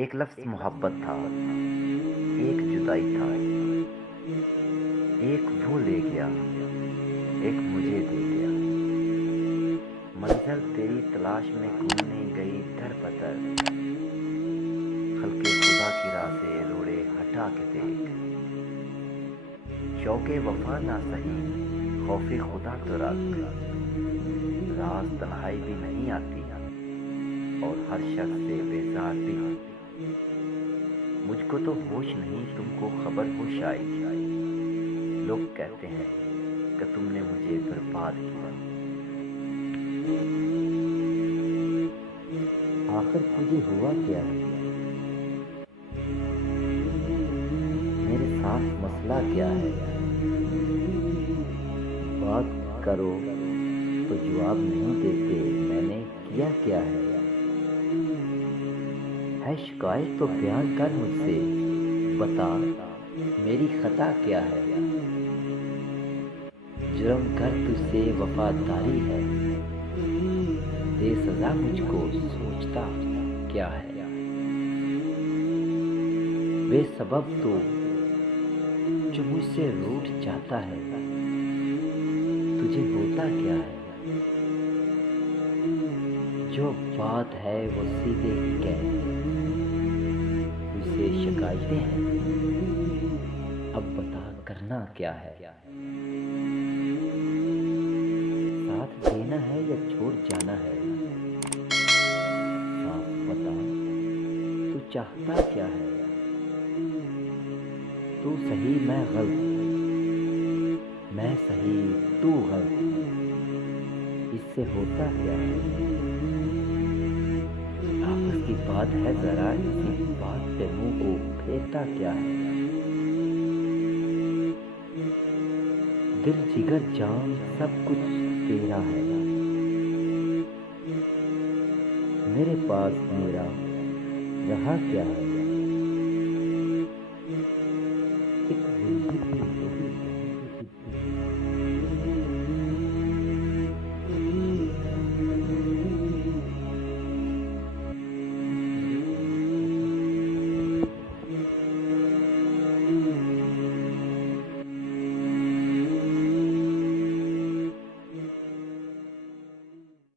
एक लफ्ज़ मोहब्बत था, एक जुदाई था, एक वो ले गया, एक मुझे दे गया। मंज़िल तेरी तलाश में घूमने गई दर-बदर, खल्क़े खुदा की राह से रोड़े हटा के देख। शौक़े वफ़ा ना सही, खौफ़े खुदा तो रख, राज़ तन्हाई भी नहीं आती और हर शख्स से बेज़ार भी। मुझको तो होश नहीं, तुमको खबर हो शायद। लोग कहते हैं कि तुमने मुझे बर्बाद किया। आखिर तुझे हुआ क्या है? मेरे साथ मसला क्या है? बात करो तो जवाब नहीं देते, मैंने किया क्या है? शिकायत तो बयान कर मुझसे, बता मेरी खता क्या है? जुर्म कर तुझसे वफादारी है, दे सजा मुझको, सोचता क्या है? बेसबब तो जो मुझसे रूठ जाता है, तुझे होता क्या है? जो बात है वो सीधे कह, तुझसे शिकायतें हैं, अब बता करना क्या है? साथ देना है या छोड़ जाना है? साफ बता, तू चाहता क्या है? तू सही मैं गलत, मैं सही तू गलत, इससे होता क्या है? आपस की बात है, जरा इसी बात पे मुंह को फेरता क्या है? दिल जिगर जान सब कुछ तेरा है, मेरे पास मेरा रहा क्या है?